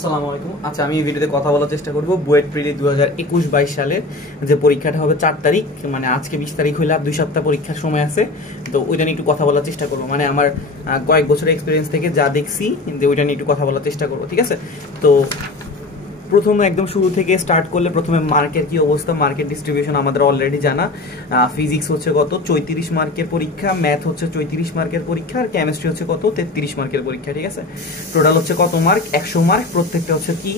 আসসালামু আলাইকুম। আচ্ছা, আমি এই ভিডিওতে কথা বলার চেষ্টা করব বুয়েট প্রিলি 2021-22 সালের যে পরীক্ষাটা হবে 4 তারিখ, মানে আজকে 20 তারিখ হইলে আর 2 সপ্তাহ পরীক্ষার সময় আছে। তো ওইটা নিয়ে একটু কথা বলার চেষ্টা করব, মানে আমার কয়েক বছরের এক্সপিরিয়েন্স থেকে যা দেখছি যে ওইটা নিয়ে একটু কথা বলার চেষ্টা করব, ঠিক আছে? তো প্রথমে একদম শুরু থেকে স্টার্ট করলে প্রথমে মার্কের কি অবস্থা, মার্কেট ডিস্ট্রিবিউশন আমাদের অলরেডি জানা। ফিজিক্স হচ্ছে কত 34 মার্কের পরীক্ষা, ম্যাথ হচ্ছে 34 মার্কের পরীক্ষা, আর কেমিস্ট্রি হচ্ছে কত 33 মার্কের পরীক্ষা, ঠিক আছে? টোটাল হচ্ছে কত মার্ক, 100 মার্ক। প্রত্যেকটা হচ্ছে কি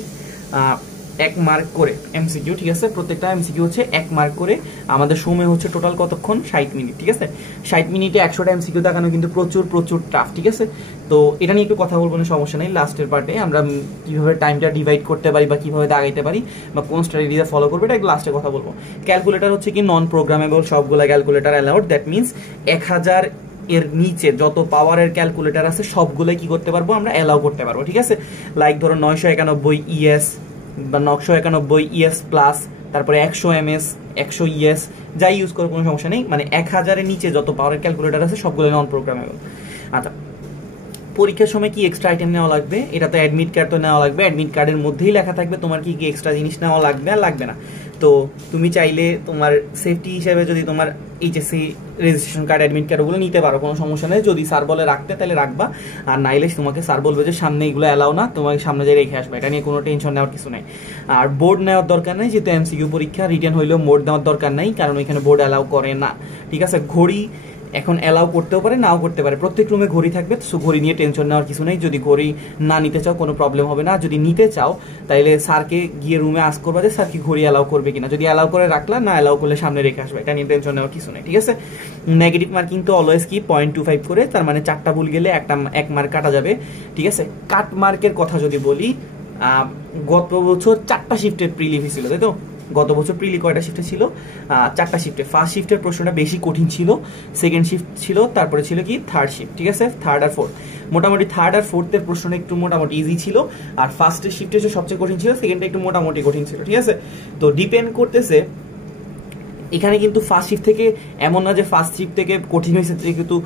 1 মার্ক করে এমসিকিউ, ঠিক আছে? প্রত্যেকটা এমসিকিউ হচ্ছে 1 মার্ক করে। আমাদের সময় হচ্ছে টোটাল কতক্ষণ, 60 মিনিট, ঠিক আছে? 60 মিনিটে 100টা এমসিকিউ দেখানো কিন্তু প্রচুর প্রচুর টাফ, ঠিক আছে? তো এটা নিয়ে একটু কথা বলবো না, সমস্যা নেই। লাস্টের পার্টে আমরা কিভাবে টাইমটা ডিভাইড করতে পারি বা কিভাবে দাগাইতে পারি বা কোন স্ট্র্যাটেজিটা ফলো করবে, এটা লাস্টে কথা বলবো। ক্যালকুলেটর হচ্ছে কি নন প্রোগ্রামেবল, সবগুলা ক্যালকুলেটর অ্যালাউড। দ্যাট মিনস 1000 এর নিচে যত পাওয়ারের ক্যালকুলেটর আছে সবগুলোই কি করতে পারবো, আমরা অ্যালাউ করতে পারবো, ঠিক আছে? লাইক ধরো 991 ইএস বা 991 ইএস প্লাস, তারপরে 100 এমএস, 100 ইএস, যাই ইউজ করো কোনো সমস্যা নেই। মানে 1000 এর নিচে যত পাওয়ারের ক্যালকুলেটর আছে সবগুলো নন প্রোগ্রামেবল। আচ্ছা, পরীক্ষার সময় কি এক্সট্রা আইটেম নেওয়া লাগবে? এটা তো অ্যাডমিট কার্ড তো নেওয়া লাগবে। অ্যাডমিট কার্ডের মধ্যেই লেখা থাকবে তোমার কি কি এক্সট্রা জিনিস নেওয়া লাগবে আর লাগবে না। তো তুমি চাইলে তোমার সেফটি হিসেবে যদি তোমার HSC registration card, admit card ওগুলো নিতে পারো, কোনো সমস্যা নেই। যদি স্যার বলে রাখতে তাহলে রাখবা, আর নাইলে তোমাকে স্যার বলবে যে সামনে এগুলো অ্যালাউ না, তোমাকে সামনে যেয়ে রেখে আসবে। এটা নিয়ে কোনো টেনশন নেওয়ার কিছু নেই। আর বোর্ড নেওয়ার দরকার নেই, যেহেতু এমসিকিউ পরীক্ষা, রিটেন হইলেও বোর্ড নেওয়ার দরকার নেই, কারণ এখানে বোর্ড অ্যালাউ করে না, ঠিক আছে? ঘড়ি এখন অ্যালাউ করতেও পারে, নাও করতে পারে। প্রত্যেক রুমে ঘড়ি থাকবে, তো ঘড়ি নিয়ে টেনশন নেওয়ার কিছু নেই। যদি ঘড়ি না নিতে চাও কোনো প্রবলেম হবে না। যদি নিতে চাও তাইলে স্যারকে গিয়ে রুমে আস্ক করবা যে স্যার কি ঘড়ি অ্যালাউ করবে কিনা। যদি অ্যালাউ করে রাখলা, না অ্যালাউ করলে সামনে রেখে আসবে। এটা নিয়ে টেনশন নেওয়ার কিছু নেই, ঠিক আছে? নেগেটিভ মার্কিং তো অলওয়েজ কি 0.25 করে, তার মানে 4টা ভুল গেলে 1 মার্ক কাটা যাবে, ঠিক আছে? কাট মার্কের কথা যদি বলি, গত বছর 4টা শিফটের প্রিলি ছিল, তাই তো? গত বছর প্রিলি কয়টা শিফটে ছিল? 4টা শিফটে। ফার্স্ট শিফটের প্রশ্নটা বেশি কঠিন ছিল, সেকেন্ড শিফট ছিল, তারপরে ছিল কি থার্ড শিফট, ঠিক আছে? থার্ড আর ফোর্থ, মোটামুটি থার্ড আর ফোর্থের প্রশ্নটা একটু মোটামুটি ইজি ছিল, আর ফার্স্টের শিফটে সবচেয়ে কঠিন ছিল, সেকেন্ডটা একটু মোটামুটি কঠিন ছিল, ঠিক আছে? তো ডিপেন্ড করতেছে এখানে কিন্তু ফার্স্ট শিফট থেকে এমন না যে ফার্স্ট শিফট থেকে কঠিন হয়েছে কিন্তু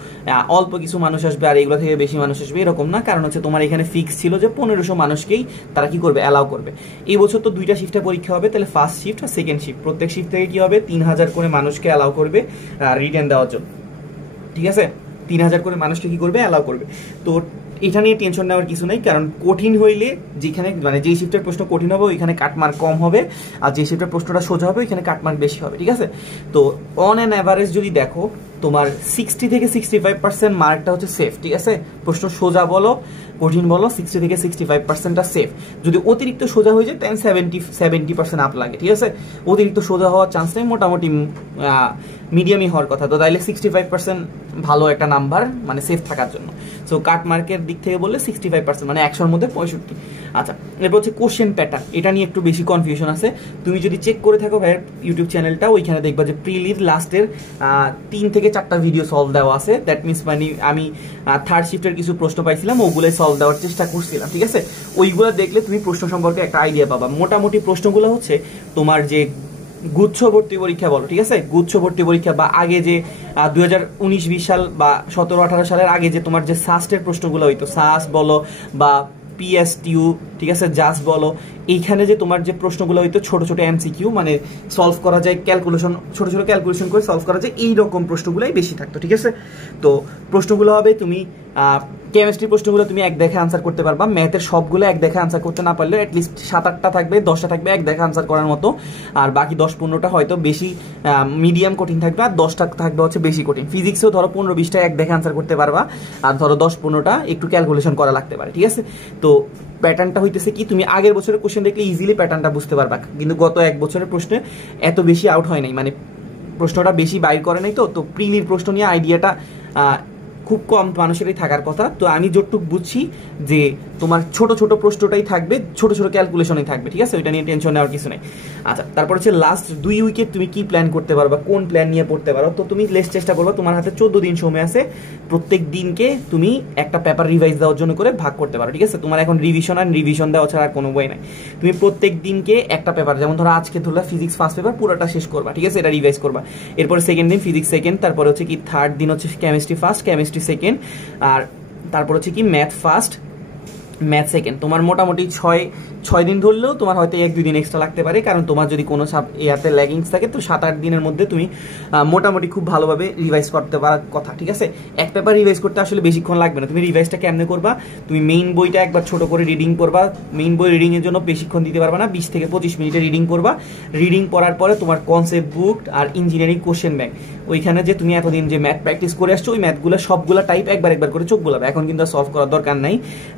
অল্প কিছু মানুষ আসবে আর এগুলো থেকে বেশি মানুষ আসবে, এরকম না। কারণ হচ্ছে তোমার এখানে ফিক্স ছিল যে 1500 মানুষকেই তারা কি করবে, অ্যালাউ করবে। এই বছর তো 2টা শিফটে পরীক্ষা হবে, তাহলে ফার্স্ট শিফট আর সেকেন্ড শিফট প্রত্যেক শিফট থেকে কি হবে, 3000 করে মানুষকে অ্যালাউ করবে রিটেন দেওয়ার জন্য, ঠিক আছে? 3000 করে মানুষকে কি করবে, অ্যালাউ করবে। তো এটা নিয়ে টেনশন নেওয়ার কিছু নেই, কারণ কঠিন হইলে যেখানে মানে যেই শিফটের প্রশ্ন কঠিন হবে ওইখানে কাটমার্ক কম হবে, আর যে শিফটের প্রশ্নটা সোজা হবে ওইখানে কাটমার্ক বেশি হবে, ঠিক আছে? তো অন অ্যান অ্যাভারেজ যদি দেখো, তোমার 60 থেকে 65% মার্কটা হচ্ছে সেফ, ঠিক আছে? প্রশ্ন সোজা বলো কঠিন বলো, 60 থেকে 65%টা সেফ। যদি অতিরিক্ত সোজা হয়ে যায় তাহলে 70% আপ লাগে, ঠিক আছে? অতিরিক্ত সোজা হওয়ার চান্স নেই, মোটামুটি মিডিয়ামই হওয়ার কথা। তো তাইলে 65% ভালো একটা নাম্বার, মানে সেফ থাকার জন্য। সো কাট মার্কের দিক থেকে বললে 65%, মানে 100-র মধ্যে 65। আচ্ছা, এরপর হচ্ছে কোশ্চেন প্যাটার্ন। এটা নিয়ে একটু বেশি কনফিউশন আছে। তুমি যদি চেক করে থাকো ভাইয়ের ইউটিউব চ্যানেলটা, ওইখানে দেখবা যে প্রিলির লাস্টের 3 থেকে 4টা ভিডিও সলভ দেওয়া আছে। দ্যাট মিনস মানে আমি থার্ড শিফটের কিছু প্রশ্ন পাইছিলাম, ওগুলোই সলভ দেওয়ার চেষ্টা করছিলাম, ঠিক আছে? ওইগুলো দেখলে তুমি প্রশ্ন সম্পর্কে একটা আইডিয়া পাবা। মোটামুটি প্রশ্নগুলো হচ্ছে তোমার যে গুচ্ছ ভর্তি পরীক্ষা বলো, ঠিক আছে? গুচ্ছ ভর্তি পরীক্ষা বা আগে যে 2019-20 সাল বা 17-18 সালের আগে যে তোমার যে সাস্টের প্রশ্নগুলো হইতো, সাস বলো বা পিএসটিউ, ঠিক আছে, জাস বলো, এইখানে যে তোমার যে প্রশ্নগুলো হইতো ছোট ছোট এমসিকিউ, মানে সলভ করা যায়, ক্যালকুলেশন ছোট ছোট ক্যালকুলেশন করে সলভ করা যায়, এই রকম প্রশ্নগুলোই বেশি থাকতো, ঠিক আছে? তো প্রশ্নগুলো হবে তুমি কেমিস্ট্রি প্রশ্নগুলো তুমি এক দেখে আনসার করতে পারবা। ম্যাথের সবগুলো এক দেখে আনসার করতে না পারলেও অ্যাটলিস্ট 7-8টা থাকবে, 10টা থাকবে এক দেখে আনসার করার মতো, আর বাকি 10-15টা হয়তো বেশি মিডিয়াম কঠিন থাকবে, আর 10টা থাকবে হচ্ছে বেশি কঠিন। ফিজিক্সেও ধরো 15-20টা এক দেখে আনসার করতে পারবা, আর ধরো 10-15টা একটু ক্যালকুলেশন করা লাগতে পারে, ঠিক আছে? তো প্যাটার্নটা হইতেছে কি, তুমি আগের বছরের কোশ্চেন দেখলে ইজিলি প্যাটার্নটা বুঝতে পারবা, কিন্তু গত 1 বছরের প্রশ্নে এত বেশি আউট হয় নাই, মানে প্রশ্নটা বেশি বাইর করে নাই। তো প্রিলির প্রশ্ন নিয়ে আইডিয়াটা খুব কম মানুষেরই থাকার কথা। তো আমি যতটুকু বুঝছি যে তোমার ছোট ছোট প্রশ্নটাই থাকবে, ছোট ছোট ক্যালকুলেশনই থাকবে, ঠিক আছে? ওইটা নিয়ে টেনশন নেওয়ার কিছু নেই। আচ্ছা, তারপর হচ্ছে লাস্ট 2 উইকে তুমি কি প্ল্যান করতে পারবা, কোন প্ল্যান নিয়ে পড়তে পারো। তো তুমি লেস চেষ্টা করবা, তোমার হাতে 14 দিন সময় আছে, প্রত্যেক দিনকে তুমি একটা পেপার রিভাইজ দেওয়ার জন্য করে ভাগ করতে পারো, ঠিক আছে? তোমার এখন রিভিশন আর রিভিশন দেওয়া ছাড়া আর কোনো বই নাই। তুমি প্রত্যেক দিনকে একটা পেপার, যেমন ধরো আজকে ধরলে ফিজিক্স ফার্স্ট পেপার পুরোটা শেষ করবা, ঠিক আছে? এটা রিভাইজ করবা। এরপরে সেকেন্ড দিন ফিজিক্স সেকেন্ড, তারপর হচ্ছে কি থার্ড দিন হচ্ছে কেমিস্ট্রি ফার্স্ট, কেমিস্ট্রি সেকেন্ড, আর তারপর হচ্ছে কি ম্যাথ ফার্স্ট, ম্যাথ সেকেন্ড তোমার মোটামুটি ছয় দিন ধরলেও তোমার হয়তো 1-2 দিন এক্সট্রা লাগতে পারে, কারণ তোমার যদি কোনো ইয়াতে ল্যাগিংস থাকে তো 7-8 দিনের মধ্যে তুমি মোটামুটি খুব ভালোভাবে রিভাইজ করতে পারার কথা। ঠিক আছে, এক পেপার রিভাইজ করতে আসলে বেশিক্ষণ লাগবে না। তুমি রিভাইজটা কেমনে করবা, তুমি মেইন বইটা একবার ছোট করে রিডিং করবা। মেইন বই রিডিং এর জন্য বেশিক্ষণ দিতে পারবা না, 20 থেকে 25 মিনিটে রিডিং করবা। রিডিং পড়ার পরে তোমার কনসেপ্ট বুক আর ইঞ্জিনিয়ারিং কোশ্চেন ব্যাংক, ওইখানে যে তুমি এতদিন যে ম্যাথ প্র্যাকটিস করে আসছো ওই ম্যাথগুলো সবগুলো টাইপ একবার করে চোখ বোলাবে। এখন কিন্তু সলভ করার দরকার নাই,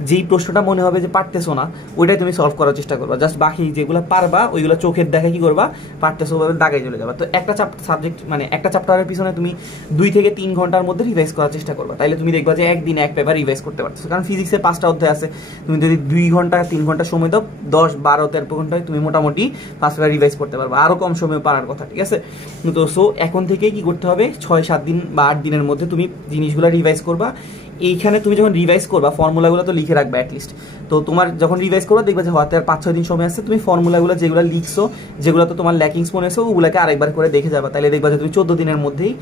যেই প্রশ্নটা মনে হবে যে পারতেছো না ওইটাই তুমি সলভ করার চেষ্টা করবা। জাস্ট বাকি যেগুলো পারবা ওইগুলো চোখের দেখা কি করবা, পারতেছো ভাবে দাগাই চলে যাবা। তো একটা সাবজেক্ট মানে একটা চ্যাপ্টারের পিছনে তুমি 2 থেকে 3 ঘন্টার মধ্যে রিভাইজ করার চেষ্টা করবা, তাইলে তুমি দেখবা যে একদিনে এক পেপার রিভাইজ করতে পারতেছো। কারণ ফিজিক্সের 5টা অধ্যায় আছে, তুমি যদি 2 ঘন্টা 3 ঘন্টা সময় দাও 10-12-13 ঘন্টায় তুমি মোটামুটি 5 পেপার রিভাইজ করতে পারবা, আরো কম সময়ে পারার কথা। ঠিক আছে, তো সো এখন থেকে কি করতে হবে, 6-7 দিন বা 8 দিনের মধ্যে তুমি জিনিসগুলো রিভাইজ করবা। এইখানে তুমি যখন রিভাইজ করবা ফর্মুলাগুলো তো লিখে রাখবা অ্যাটলিস্ট। তো তোমার যখন রিভাইজ করবা দেখবা যে হয়তো আর 5-6 দিন সময় আসছে, তুমি ফর্মুলাগুলো যেগুলো লিখছো, যেগুলো তো তোমার ল্যাকিংস মনে হচ্ছে ওগুলোকে আরেকবার করে দেখে যাবা, তাহলে দেখবা যে তুমি 14 দিনের মধ্যেই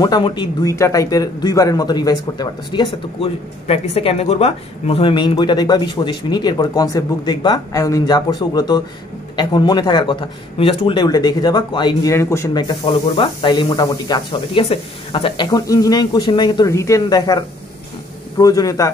মোটামুটি 2টা টাইপের 2বারের মতো রিভাইজ করতে পারতেছো। ঠিক আছে, তো প্র্যাকটিসটা কেমনে করবা, প্রথমে মেইন বইটা দেখবা 20-25 মিনিট, এরপর কনসেপ্ট বুক দেখবা, এতদিন যা পড়ছো ওগুলো তো এখন মনে থাকার কথা, তুমি জাস্ট উল্টে দেখে যাবা, ইঞ্জিনিয়ারিং কোশ্চেন ব্যাংকটা ফলো করবা, তাইলে মোটামুটি কাজ হবে। ঠিক আছে, আচ্ছা এখন ইঞ্জিনিয়ারিং কোশ্চেন ব্যাংকে তো রিটেন দেখার প্রয়োজনীয়তা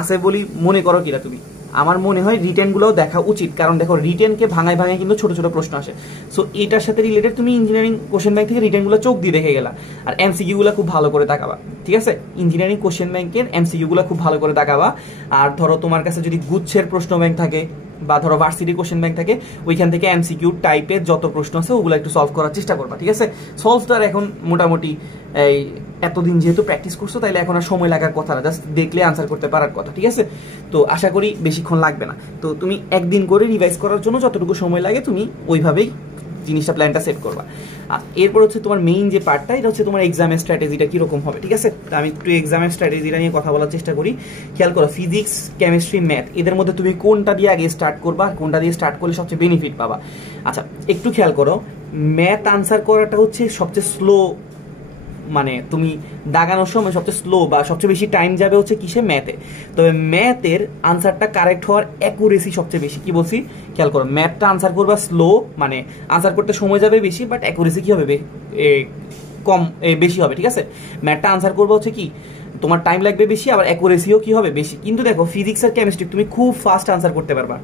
আছে বলি মনে করো কিনা তুমি? আমার মনে হয় রিটেনগুলোও দেখা উচিত, কারণ দেখো রিটেনকে ভাঙায় কিন্তু ছোট ছোট প্রশ্ন আসে। সো এটার সাথে রিলেটেড তুমি ইঞ্জিনিয়ারিং কোশ্চেন ব্যাংক থেকে রিটেনগুলো চোখ দিয়ে দেখে গেলা, আর এমসিকিউ গুলো খুব ভালো করে তাকাবা। ঠিক আছে, ইঞ্জিনিয়ারিং কোশ্চেন ব্যাংকের এমসিকিউ গুলো খুব ভালো করে তাকাবা। আর ধরো তোমার কাছে যদি গুচ্ছের প্রশ্ন ব্যাংক থাকে বা ধরো ভার্সিটি কোশ্চেন ব্যাংক থাকে, ওইখান থেকে এমসিকিউ টাইপের যত প্রশ্ন আছে ওগুলো একটু সলভ করার চেষ্টা করবা। ঠিক আছে, সলভ তো আর এখন মোটামুটি এই এতদিন যেহেতু প্র্যাকটিস করছো তাইলে এখন আর সময় লাগার কথা না, জাস্ট দেখলে আনসার করতে পারার কথা। ঠিক আছে, তো আশা করি বেশিক্ষণ লাগবে না। তো তুমি একদিন করে রিভাইজ করার জন্য যতটুকু সময় লাগে তুমি ওইভাবেই জিনিসটা প্ল্যানটা সেট করবা। আর এরপর হচ্ছে তোমার মেইন যে পার্টটা, এটা হচ্ছে তোমার এক্সামের স্ট্র্যাটেজিটা কিরকম হবে। ঠিক আছে, তো আমি একটু এক্সামের স্ট্র্যাটেজিটা নিয়ে কথা বলার চেষ্টা করি। খেয়াল করো, ফিজিক্স, কেমিস্ট্রি, ম্যাথ, এদের মধ্যে তুমি কোনটা দিয়ে আগে স্টার্ট করবা, কোনটা দিয়ে স্টার্ট করলে সবচেয়ে বেনিফিট পাবা। আচ্ছা একটু খেয়াল করো, ম্যাথ আনসার করাটা হচ্ছে সবচেয়ে স্লো, মানে তুমি দাগানোর সময় সবচেয়ে স্লো বা সবচেয়ে বেশি টাইম যাবে হচ্ছে কিসে, ম্যাথে। তবে ম্যাথের আনসারটা কারেক্ট হওয়ার অ্যাকুরেসি সবচেয়ে বেশি। কি বলছি খেয়াল করো, ম্যাথটা আনসার করবা স্লো, মানে আনসার করতে সময় যাবে বেশি, বাট অ্যাকুরেসি কি হবে কম বেশি হবে। ঠিক আছে, ম্যাথটা আনসার করবা হচ্ছে কি তোমার টাইম লাগবে বেশি, আবার অ্যাকুরেসিও কি হবে বেশি। কিন্তু দেখো ফিজিক্স আর কেমিস্ট্রি তুমি খুব ফাস্ট আনসার করতে পারবা,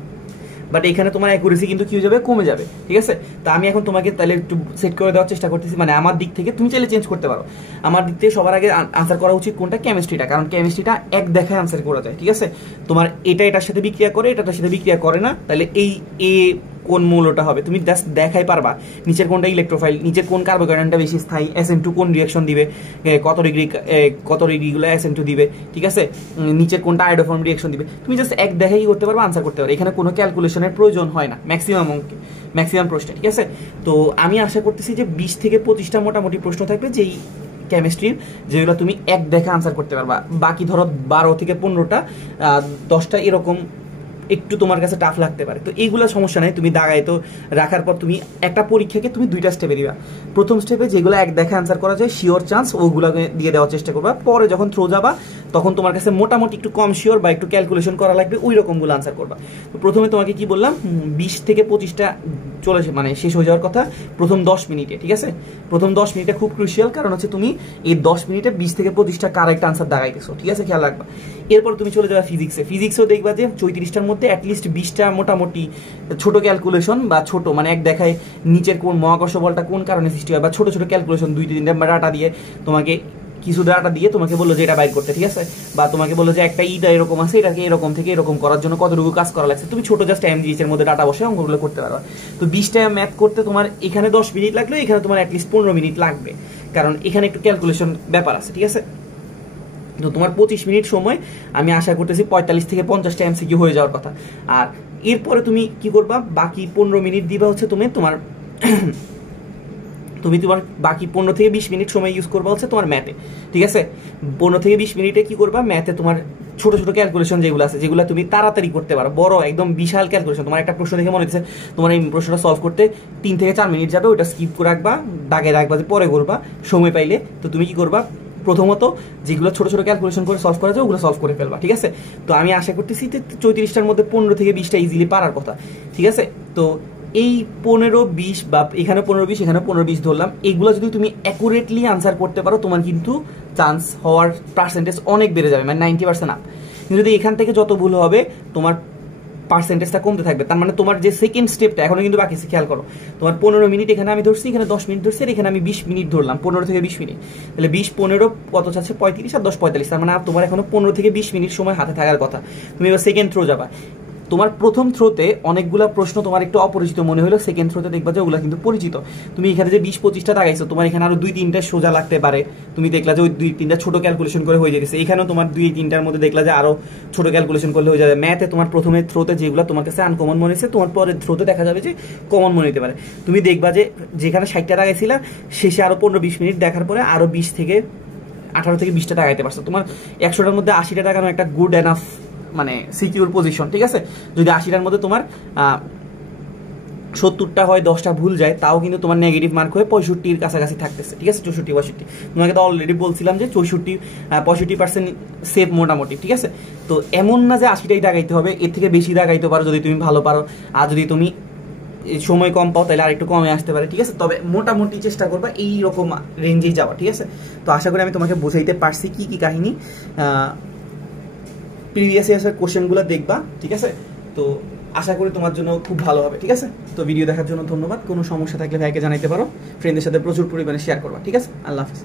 বাট এখানে তোমার অ্যাকুরেসি কিন্তু কি হয়ে যাবে, কমে যাবে। ঠিক আছে, তা আমি এখন তোমাকে তাহলে একটু সেট করে দেওয়ার চেষ্টা করতেছি, মানে আমার দিক থেকে, তুমি চাইলে চেঞ্জ করতে পারো। আমার দিক থেকে সবার আগে আনসার করা উচিত কোনটা, কেমিস্ট্রিটা, কারণ কেমিস্ট্রিটা এক দেখায় আনসার করা যায়। ঠিক আছে, তোমার এটার সাথে বিক্রিয়া করে, এটার সাথে বিক্রিয়া করে না, তাহলে এই কোন মূল্যটা হবে তুমি জাস্ট দেখাই পারবা, নিচের কোনটা ইলেকট্রোফাইল, নিচের কোন কার্বোকার্বনটা বেশি স্থায়ী, SN2 কোন রিঅ্যাকশন দিবে, কত ডিগ্রিগুলো SN2 দিবে। ঠিক আছে, নিচের কোনটা আয়োডোফর্ম রিঅ্যাকশন দিবে, তুমি জাস্ট এক দেখাই কি করতে পারবা, আনসার করতে পারবে। এখানে কোনো ক্যালকুলেশনের প্রয়োজন হয় না ম্যাক্সিমাম প্রশ্নে। ঠিক আছে, তো আমি আশা করতেছি যে 20 থেকে 25টা মোটামুটি প্রশ্ন থাকবে যেই কেমিস্ট্রির, যেগুলো তুমি এক দেখে আনসার করতে পারবা। বাকি ধরো 12 থেকে 15টা 10টা এরকম একটু তোমার কাছে টাফ লাগতে পারে। তো এইগুলো সমস্যা নেই, তুমি দাগায় তো রাখার পর তুমি একটা পরীক্ষাকে তুমি 2টা স্টেপে দিবা। প্রথম স্টেপে যেগুলো এক দেখে আনসার করা যায় শিওর চান্স, ওগুলোকে দিয়ে দেওয়ার চেষ্টা করবা। পরে যখন থ্রো যাবা তখন তোমার কাছে মোটামুটি একটু কম শিওর বা একটু ক্যালকুলেশন করা লাগবে, ওই রকমগুলো আনসার করবা। তো প্রথমে তোমাকে কি বললাম, 20 থেকে 25টা মানে শেষ হয়ে যাওয়ার কথা প্রথম 10 মিনিটে। ঠিক আছে, প্রথম 10 মিনিটে খুব ক্রুশিয়াল, কারণ হচ্ছে তুমি এই 10 মিনিটে 20 থেকে 25টা কারেক্ট আনসার দাগাইতেছো। ঠিক আছে, খেয়াল রাখবা। এরপর তুমি চলে যাবে ফিজিক্সেও দেখবা যে 34টার মধ্যে অ্যাটলিস্ট 20টা মোটামুটি ছোট ক্যালকুলেশন বা ছোট মানে এক দেখায় নিচের কোন মহাকর্ষ বলটা কোন কারণে সৃষ্টি হয়, বা ছোট ছোট ক্যালকুলেশন 2-3টা ডাটা দিয়ে তোমাকে কিছু ডাটা দিয়ে তোমাকে বললো যে এটা বাইর করতে। ঠিক আছে, বা তোমাকে বললো যে একটা ইটা এরকম আছে, এটাকে এরকম থেকে এরকম করার জন্য কতটুকু কাজ করা লাগছে, তুমি ছোট জাস্ট MGH এর মধ্যে ডাটা বসে অঙ্কগুলো করতে পারবা। তো 20টা ম্যাথ করতে তোমার এখানে 10 মিনিট লাগলো, এখানে তোমার অ্যাটলিস্ট 15 মিনিট লাগবে, কারণ এখানে একটু ক্যালকুলেশন ব্যাপার আছে। ঠিক আছে, তো তোমার 25 মিনিট সময় আমি আশা করতেছি 45 থেকে 50টা MCQ হয়ে যাওয়ার কথা। আর এরপরে তুমি কি করবা, বাকি 15 মিনিট দিবা হচ্ছে তোমার বাকি 15 থেকে 20 মিনিট সময় ইউজ করবা হচ্ছে তোমার ম্যাথে। ঠিক আছে, 15 থেকে 20 মিনিটে কি করবা, ম্যাথে তোমার ছোট ছোট ক্যালকুলেশন যেগুলো আছে, যেগুলো তুমি তাড়াতাড়ি করতে পারো, বড় একদম বিশাল ক্যালকুলেশন, তোমার একটা প্রশ্ন দেখে মনে হচ্ছে তোমার এই প্রশ্নটা সলভ করতে 3 থেকে 4 মিনিট যাবে, ওটা স্কিপ করে রাখবা, দাগে রাখবা যে পরে করবা সময় পাইলে। তো তুমি কি করবা, প্রথমত যেগুলো ছোট ছোট ক্যালকুলেশন করে সলভ করা যায় ওগুলো সলভ করে ফেলবা, ঠিক আছে। তো আমি আশা করতেছি 34টার মধ্যে 15 থেকে 20টা ইজিলি পারার কথা, ঠিক আছে। তো এই 15-20 বা এখানে 15-20 এখানে 15-20 ধরলাম, এগুলো যদি তুমি অ্যাকুরেটলি আনসার করতে পারো তোমার কিন্তু চান্স হওয়ার পার্সেন্টেজ অনেক বেড়ে যাবে, মানে 90% আপ। কিন্তু যদি এখান থেকে যত ভুল হবে তোমার পার্সেন্টেজটা কমতে থাকবে। তার মানে তোমার যে সেকেন্ড স্টেপটা এখনো কিন্তু বাকি আছে, খেয়াল করো। তোমার 15 মিনিট এখানে আমি ধরছি, এখানে 10 মিনিট ধরছি, এখানে আমি 20 মিনিট ধরলাম, 15 থেকে 20 মিনিট। তাহলে 20-15 কত চাচ্ছে 35 আর 10 45, তার মানে তোমার এখনো 15 থেকে 20 মিনিট সময় হাতে থাকার কথা। তুমি এবার সেকেন্ড থ্রো যাবা, তোমার প্রথম থ্রোতে অনেকগুলো প্রশ্ন তোমার একটু অপরিচিত মনে হলো, সেকেন্ড থ্রোতে দেখবা যে ওগুলো কিন্তু পরিচিত। তুমি এখানে যে 20-25টা দাগাইছো, তোমার এখানে আরো 2-3টা সোজা লাগতে পারে, তুমি দেখলা যে ওই 2-3টা ছোট ক্যালকুলেশন করে হয়ে যেতেছে। এখানেও তোমার 2-3টার মধ্যে দেখলা যে আরো ছোট ক্যালকুলেশন করলে হয়ে যাবে। ম্যাথে তোমার প্রথমে থ্রোতে যেগুলো তোমার কাছে আনকমন মনে হয়েছে, তোমার পরের থ্রোতে দেখা যাবে যে কমন মনে হতে পারে। তুমি দেখবা যে যেখানে 60টা দাগাইছিলা শেষে আরো 15-20 মিনিট দেখার পরে আরো 20 থেকে 18 থেকে 20টা দাগাইতে পারছো। তোমার 100টার মধ্যে 80টা দাগানো একটা গুড এনাফ মানে সিকিউর পজিশন, ঠিক আছে। যদি 80টার মধ্যে তোমার 70টা হয় 10টা ভুল যায়, তাও কিন্তু তোমার নেগেটিভ মার্ক হয়ে 65-র কাছাকাছি থাকতেছে, ঠিক আছে। 64-65 তোমাকে তো অলরেডি বলছিলাম যে 65% সেফ মোটামুটি, ঠিক আছে। তো এমন না যে 80টাই দাগাইতে হবে, এর থেকে বেশি দাগাইতে পারো যদি তুমি ভালো পারো, আর যদি তুমি সময় কম পাও তাহলে আরেকটু কমে আসতে পারে, ঠিক আছে। তবে মোটামুটি চেষ্টা করবা এই রকম রেঞ্জেই যাওয়া, ঠিক আছে। তো আশা করি আমি তোমাকে বোঝাইতে পারছি কি কি কাহিনী। প্রিভিয়াস ইয়ার্সের কোশ্চেনগুলো দেখবা, ঠিক আছে। তো আশা করি তোমার জন্য খুব ভালো হবে, ঠিক আছে। তো ভিডিও দেখার জন্য ধন্যবাদ। কোনো সমস্যা থাকলে ভাইকে জানাইতে পারো, ফ্রেন্ডদের সাথে প্রচুর পরিমাণে শেয়ার করবা, ঠিক আছে। আল্লাহ হাফিজ।